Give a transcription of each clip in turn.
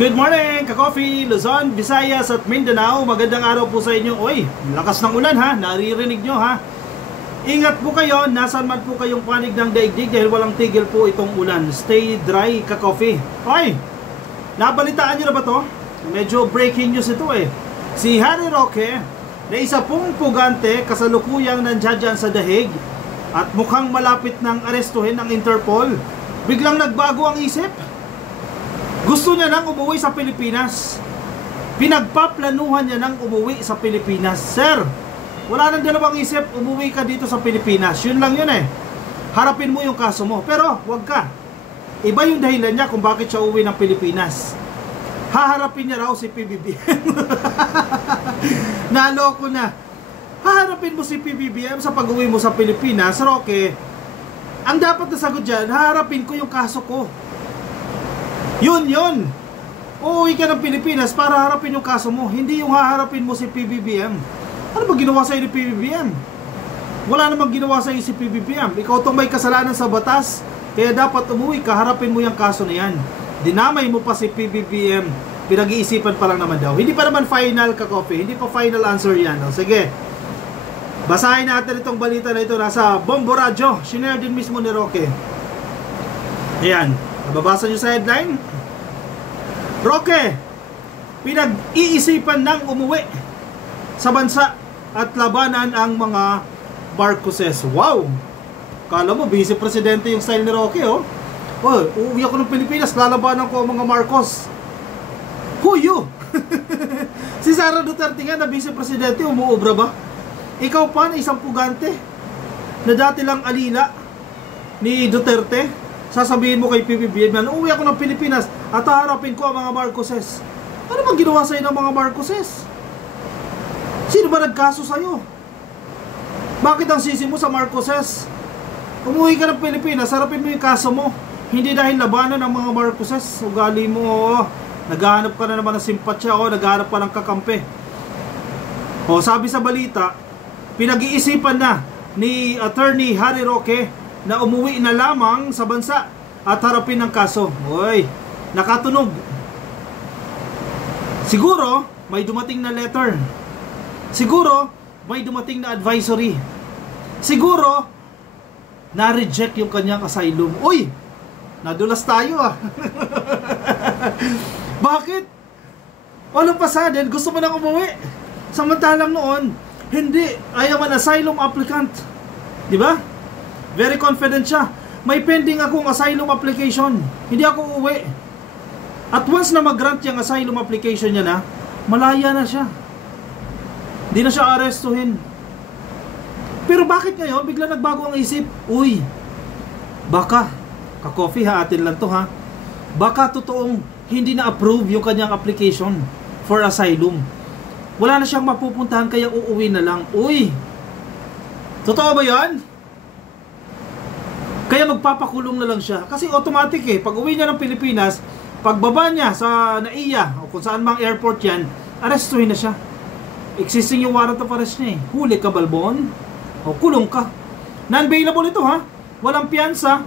Good morning, ka-coffee, Luzon, Visayas at Mindanao. Magandang araw po sa inyo. Oy, lakas ng ulan ha, naririnig nyo ha. Ingat po kayo, nasaan man po kayong panig ng daigdig dahil walang tigil po itong ulan. Stay dry, ka-coffee. Oy, nabalitaan nyo na ba to? Medyo breaking news ito eh. Si Harry Roque, na isa pong pugante, kasalukuyang nandiyan sa dahig at mukhang malapit ng arestuhin ng Interpol, biglang nagbago ang isip. Gusto niya nang umuwi sa Pilipinas. Pinagpaplanuhan niya nang umuwi sa Pilipinas. Sir, wala nang dalawang isip, umuwi ka dito sa Pilipinas. Yun lang yun eh. Harapin mo yung kaso mo. Pero wag ka. Iba yung dahilan niya kung bakit siya uwi ng Pilipinas. Haharapin niya raw si PBBM. Naloko na. Haharapin mo si PBBM sa pag-uwi mo sa Pilipinas. Roque, ang dapat na sagot dyan, haharapin ko yung kaso ko. Yun. Uuwi ka ng Pilipinas para harapin yung kaso mo. Hindi yung haharapin mo si PBBM. Ano ba ginawa sa'yo ni PBBM? Wala namang ginawa sa'yo si PBBM. Ikaw itong may kasalanan sa batas. Kaya dapat umuwi ka, harapin mo yung kaso na yan. Dinamay mo pa si PBBM. Pinag-iisipan pa lang naman daw. Hindi pa naman final, ka-coffee. Hindi pa final answer yan. O, sige. Basahin natin itong balita na ito. Nasa Bombo Radio. Shinare din mismo ni Roque. Ayan. Nababasa nyo sa headline? Roque, pinag-iisipan ng umuwi sa bansa at labanan ang mga Marcoses. Wow! Kala mo, vice-presidente yung style ni Roque, oh. Oh, uuwi ako ng Pilipinas, lalabanan ko ang mga Marcos. Who you? Si Sara Duterte nga na vice-presidente, umuobra ba? Ikaw pa na isang pugante na dati lang alila ni Duterte. Sasabihin mo kay PBBM na uuwi ako ng Pilipinas at haharapin ko ang mga Marcoses. Ano bang ginawa sa'yo ng mga Marcoses? Sino ba nagkaso sa'yo? Bakit ang sisi mo sa Marcoses? Umuwi ka ng Pilipinas, harapin mo yung kaso mo. Hindi dahil labanan ng mga Marcoses. Ugali mo, oh. Naghahanap ka na naman ng simpatsya, oh. Naghahanap ka ng kakampi. Oh, sabi sa balita, pinag-iisipan na ni Attorney Harry Roque na umuwi na lamang sa bansa at harapin ang kaso. Oy, nakatunog. Siguro may dumating na letter. Siguro may dumating na advisory. Siguro na-reject yung kanyang asylum. Uy, nadulas tayo ah. Bakit? Walang pasadin, gusto mo nang umuwi. Samantalang noon, hindi, ayaw man asylum applicant. Di ba? Very confident siya. May pending akong asylum application. Hindi ako uuwi. At once na mag-grant yung asylum application niya na, malaya na siya. Hindi na siya arestuhin. Pero bakit ngayon bigla nagbago ang isip? Uy, baka, ka-coffee ha, atin lang to ha. Baka totoong hindi na-approve yung kanyang application for asylum. Wala na siyang mapupuntahan kaya uuwi na lang. Uy, totoo ba yan? Kaya magpapakulong na lang siya. Kasi automatic eh. Pag uwi niya ng Pilipinas, pagbaba niya sa NAIA, o kung saan mang airport yan, arestuhin na siya. Existing yung warrant of arrest niya eh. Huli ka, Balbon. O kulong ka. Non-bailable ito ha. Walang piyansa.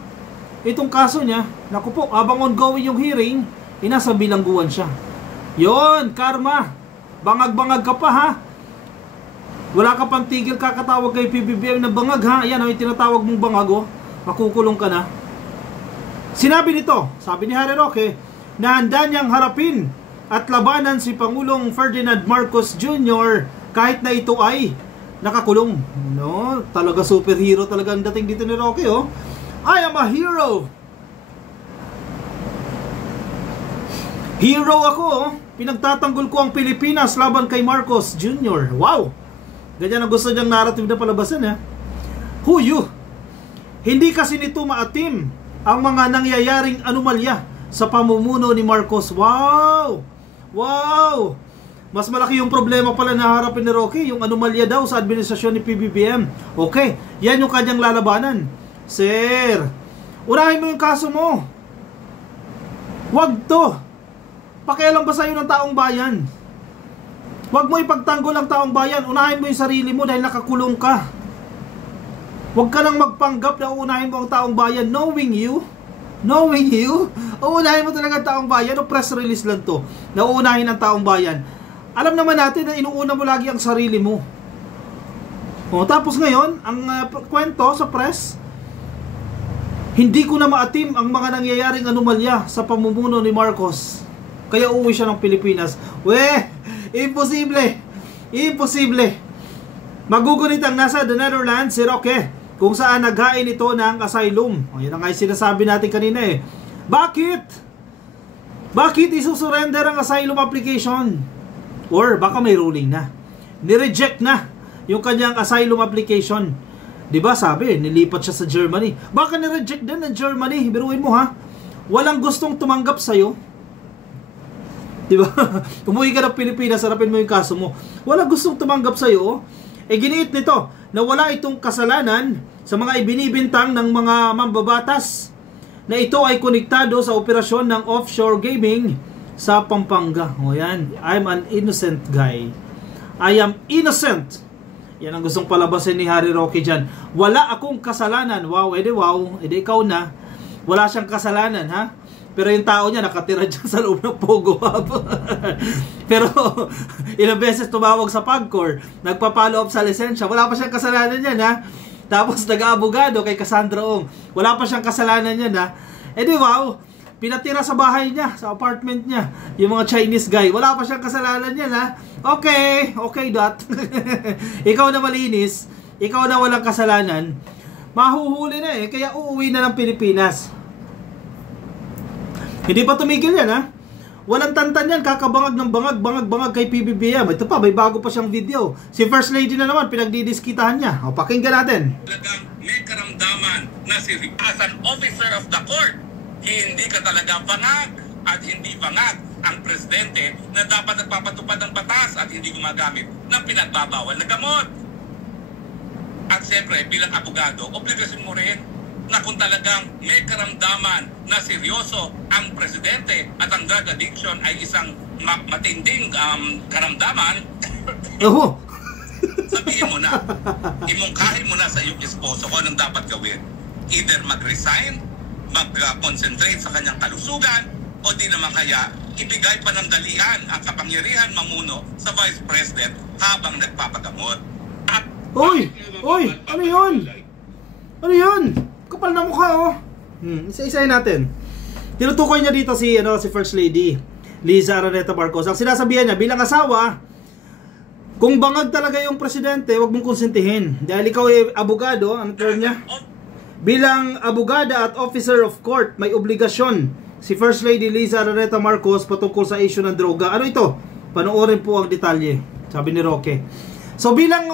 Itong kaso niya, naku po, habang ongoing yung hearing, inasa bilangguan siya. Yon, karma. Bangag-bangag ka pa ha. Wala ka pang tigil kakatawag kay PBBM na bangag ha. Ayan, yung tinatawag mong bangag oh. Makukulong ka na. Sinabi nito, sabi ni Harry Roque, na handa niyang harapin at labanan si Pangulong Ferdinand Marcos Jr. kahit na ito ay nakakulong. No, talaga superhero talaga ang dating dito ni Roque, oh. I am a hero. Hero ako, oh. Pinagtatanggol ko ang Pilipinas laban kay Marcos Jr. Wow! Ganyan ang gusto niyang narrative na palabasan, eh. Who you? Hindi kasi nito maatim ang mga nangyayaring anomalya sa pamumuno ni Marcos. Wow! Wow! Mas malaki yung problema pala na harapin ni Roque, yung anomalya daw sa administrasyon ni PBBM. Okay, yan yung kanyang lalabanan. Sir, unahin mo yung kaso mo. Wag to. Pakialam ba sa'yo ng taong bayan? Wag mo ipagtanggol ang taong bayan. Unahin mo yung sarili mo dahil nakakulong ka. Huwag ka nang magpanggap na uunahin mo ang taong bayan knowing you Uunahin mo talaga ang taong bayan o press release lang to? Nauunahin ang taong bayan. Alam naman natin na inuuna mo lagi ang sarili mo. Tapos ngayon, ang kwento sa press, hindi ko na maatim ang mga nangyayaring anomalya sa pamumuno ni Marcos. Kaya uuwi siya ng Pilipinas. Imposible! Imposible! Magugunit ang nasa the Netherlands si Roque, kung saan naghain ito ng asylum. Yan ang nga sinasabi natin kanina eh. Bakit? Bakit isusurrender ang asylum application? Or baka may ruling na. Nireject na yung kanyang asylum application. Diba sabi, nilipat siya sa Germany. Baka nireject din ng Germany. Biruin mo ha. Walang gustong tumanggap sa'yo. Diba? Umuwi ka ng Pilipinas, sarapin mo yung kaso mo. Walang gustong tumanggap sa'yo. Giniit nito na wala itong kasalanan sa mga ibinibintang ng mga mambabatas na ito ay konektado sa operasyon ng offshore gaming sa Pampanga. O yan, I'm an innocent guy. I am innocent. Yan ang gustong palabasin ni Harry Roque dyan. Wala akong kasalanan. Wow, edi ikaw na. Wala siyang kasalanan, ha? Pero yung tao niya nakatira dyan sa loob ng Pogo Hub. Pero ilang beses tumawag sa PAGCOR, nagpa-follow up sa lisensya. Wala pa siyang kasalanan yan, ha? Tapos nag-aabogado kay Cassandra Ong. Wala pa siyang kasalanan yan, ha? Edi wow, pinatira sa bahay niya, sa apartment niya, yung mga Chinese guy. Wala pa siyang kasalanan yan, ha? Okay, dot. Ikaw na malinis, ikaw na walang kasalanan, mahuhuli na eh, kaya uuwi na ng Pilipinas. Hindi pa tumigil yan, ha? Walang tantan yan, kakabangag ng bangag kay PBBM. Ito pa, may bago pa siyang video. Si First Lady na naman, pinagdidiskitahan niya. O, pakinggan natin. Talagang may karamdaman na si as an officer of the court, hindi ka talaga bangag at hindi bangag ang presidente na dapat nagpapatupad ng batas at hindi gumagamit ng pinagbabawal na gamot. At siyempre, bilang abogado, obligasyon mo rin na kung talagang may karamdaman na seryoso ang presidente at ang drug addiction ay isang matinding karamdaman, sabihin mo na, imungkahin mo na sa iyong esposo kung anong dapat gawin. Either mag-resign, mag-concentrate sa kanyang kalusugan, o di naman kaya ibigay panandalian ang kapangyarihan mamuno sa Vice President habang nagpapagamot. At Uy! Ano yun? Ano yun? Kapal na mukha, oh. Isa-isahin natin. Tinutukoy niya dito si First Lady Liza Araneta Marcos. Ang sinasabihan niya, bilang asawa, kung bangag talaga yung presidente, wag mong konsentihin. Dahil ikaw ay abogado, ano term niya? Bilang abogada at officer of court, may obligasyon si First Lady Liza Araneta Marcos patungkol sa issue ng droga. Ano ito? Panoorin po ang detalye, sabi ni Roque. So bilang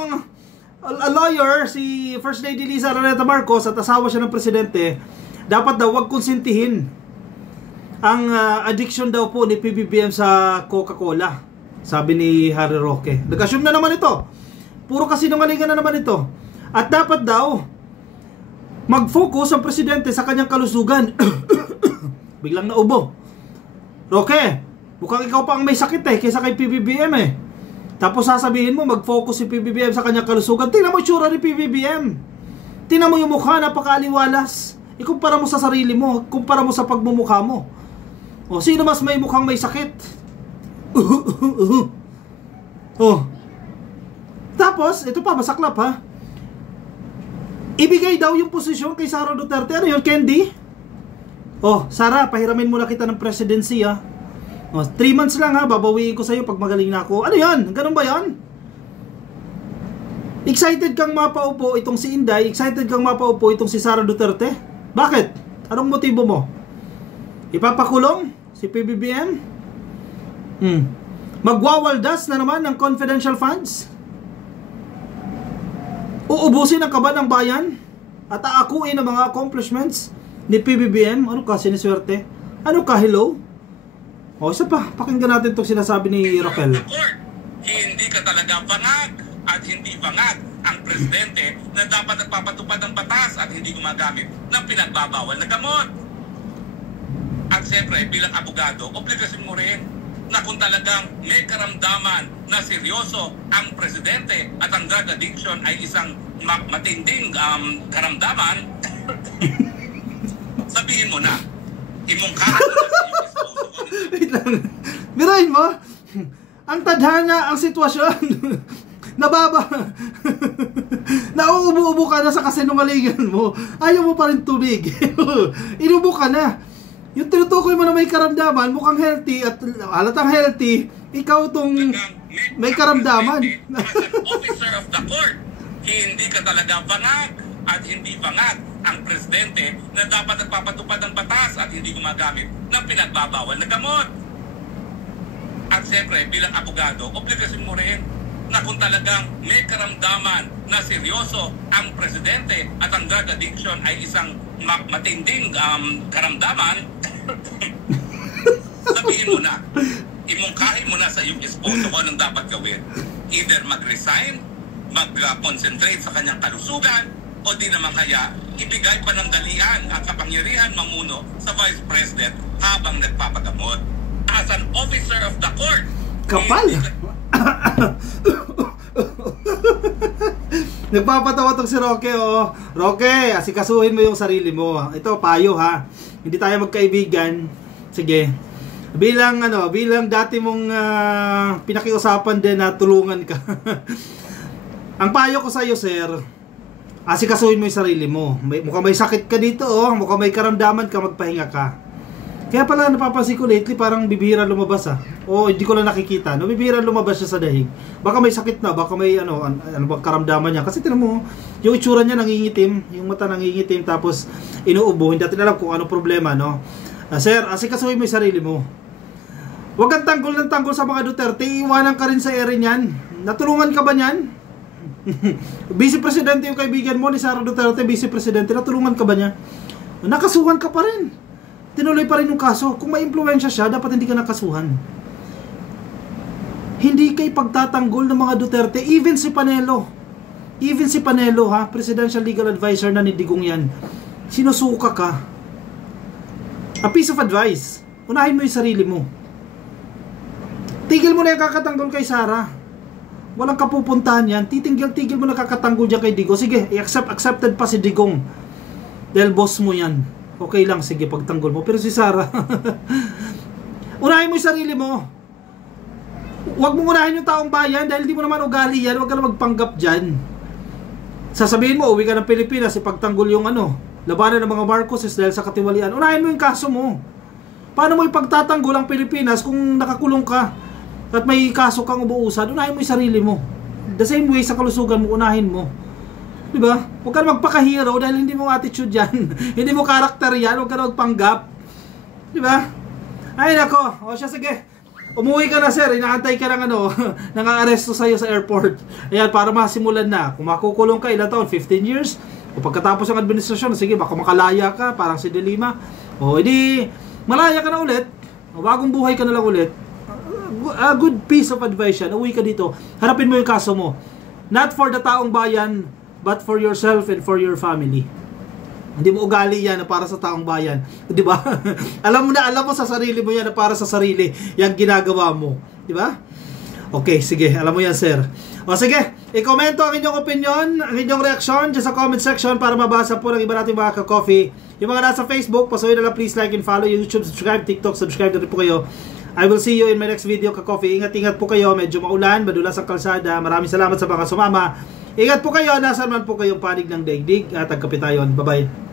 a lawyer, si First Lady Liza Araneta Marcos at asawa siya ng presidente, dapat daw wag konsentihin ang addiction daw po ni PBBM sa Coca-Cola, sabi ni Harry Roque. Nag-assume na naman ito. Puro kasinungalingan na naman ito. At dapat daw mag-focus ang presidente sa kanyang kalusugan. Biglang naubo. Roque, mukhang ikaw pa ang may sakit kaysa kay PBBM eh. Tapos sasabihin mo, mag-focus si PBBM sa kanyang kalusugan. Tingnan mo yung tsura ni PBBM. Tingnan mo yung mukha, napakaaliwalas. Ikumpara mo sa sarili mo, kumpara mo sa pagmumukha mo. O, sino mas may mukhang may sakit? Tapos, ito pa, masaklap ha. Ibigay daw yung posisyon kay Sara Duterte. Ano yun, Candy? Sara, pahiramin muna kita ng presidency ha. 3 months lang ha, babawiin ko sa'yo pag magaling na ako. Ano yan? Ganun ba yan? Excited kang mapaupo itong si Inday, excited kang mapaupo itong si Sara Duterte? Bakit? Anong motibo mo? Ipapakulong si PBBM? Magwawaldas na naman ng confidential funds? Uubusin ang kaban ng bayan? At aakuin ang mga accomplishments ni PBBM? Ano ka, siniswerte? Ano ka, hello? Isa pa, pakinggan natin itong sinasabi ni Roquel. Hindi ka talaga bangag at hindi bangag ang presidente na dapat nagpapatupad ng batas at hindi gumagamit ng pinagbabawal na gamot. At siyempre, bilang abogado, obligasyon mo rin na kung talagang may karamdaman na seryoso ang presidente at ang drug addiction ay isang matinding karamdaman, sabihin mo na, Imungkahan mo na sa iyong esposo. Wait lang. Mirahin mo, ang tadhana, ang sitwasyon, nababa. Nauubo-ubo ka na sa kasinungalingan mo. Ayaw mo pa rin tubig. Inubo ka na. Yung tinutukoy mo na may karamdaman, mukhang healthy at halatang healthy, ikaw tong may karamdaman. As an officer of the court, hindi ka talaga bangag at hindi bangag ang presidente na dapat nagpapatupad ng batas at hindi gumagamit ng pinagbabawal na gamot. At siyempre, bilang abogado, obligasyon mo rin na kung talagang may karamdaman na seryoso ang presidente at ang drug addiction ay isang matinding karamdaman, sabihin mo na, imungkahin mo na sa iyong esposo kung anong dapat gawin. Either mag-resign, mag-concentrate sa kanyang kalusugan, o di naman kaya ibigay panandalian at kapangyarihan mamuno sa Vice President habang nagpapagamot. As an officer of the court, kapal! Nagpapatawa tong si Roque, oh. Roque, asikasuhin mo yung sarili mo. Ito, payo ha. Hindi tayo magkaibigan. Sige. Bilang dati mong pinakiusapan din na tulungan ka. Ang payo ko sa iyo, sir, asikasuhin mo yung sarili mo. Mukhang may sakit ka dito, oh. Mukhang may karamdaman ka, magpahinga ka. Kaya pala napapansin ko lately, parang bibihira lumabas o hindi ko lang nakikita. No, bibihira lumabas siya sa dahig. Baka may sakit na, baka may ano bang karamdaman niya. Kasi tinan mo, yung itsura niya nangingitim, yung mata nangingitim, tapos inuubo. Hindi natin alam kung ano problema, no? Sir, asikasuhin mo yung sarili mo. Huwag kang tanggol ng tanggol sa mga Duterte. Iiwanan ka rin sa ere niyan. Natulungan ka ba niyan? Vice Presidente yung kaibigan mo ni Sara Duterte, Vice Presidente. Natulungan ka ba niya? Nakasuhan ka pa rin. Tinuloy pa rin yung kaso. Kung may impluwensya siya, dapat hindi ka nakasuhan. Hindi kay pagtatanggol ng mga Duterte. Even si Panelo, ha, Presidential Legal Advisor na ni Digong yan, sinusuka ka. A piece of advice, unahin mo yung sarili mo. Tigil mo na yung kakatanggol kay Sara. Walang kapupuntahan yan. Tigil mo na kakatanggol dyan kay Digong. Sige, accepted pa si Digong. Dahil boss mo yan. Okay lang, sige, pagtanggol mo. Pero si Sara, unahin mo yung sarili mo. Huwag mong unahin yung taong bayan dahil di mo naman ugali yan. Huwag ka na magpanggap dyan. Sasabihin mo, uwi ka ng Pilipinas, ipagtanggol yung labanan ng mga Marcoses dahil sa katiwalian. Unahin mo yung kaso mo. Paano mo ipagtatanggol ang Pilipinas kung nakakulong ka at may kaso kang ubuusan? Unahin mo yung sarili mo. The same way sa kalusugan mo, unahin mo. Diba? Huwag ka na magpaka-hero dahil hindi mo attitude yan. Hindi mo karakter yan. Huwag ka na magpanggap. Diba? Ay nako. O siya, sige. Umuwi ka na, sir. Inaantay ka ng nang-aaresto sa'yo sa airport. Ayan, para masimulan na. Kung makukulong ka, ilang taon? 15 years? O pagkatapos ng administrasyon, sige, baka makalaya ka, parang si De Lima. O edi, malaya ka na ulit. O bagong buhay ka na lang ulit. A good piece of advice yan. Uwi ka dito. Harapin mo yung kaso mo. Not for the taong bayan, but for yourself and for your family. Hindi mo ugali yan na para sa taong bayan. Di ba? alam mo sa sarili mo yan na para sa sarili yung ginagawa mo. Di ba? Okay, sige. Alam mo yan, sir. O sige, i-komento ang inyong opinion, ang inyong reaksyon dyan sa comment section para mabasa po ng iba natin mga ka-coffee. Yung mga nasa Facebook, pasuhin na lang please like and follow. YouTube, subscribe, TikTok, subscribe na rin po kayo. I will see you in my next video, ka-coffee. Ingat-ingat po kayo. Medyo maulan, madulas ang kalsada. Maraming salamat sa mga sumama. Ingat po kayo, nasa man po kayong panig ng daigdig at agkapitayon. Bye-bye.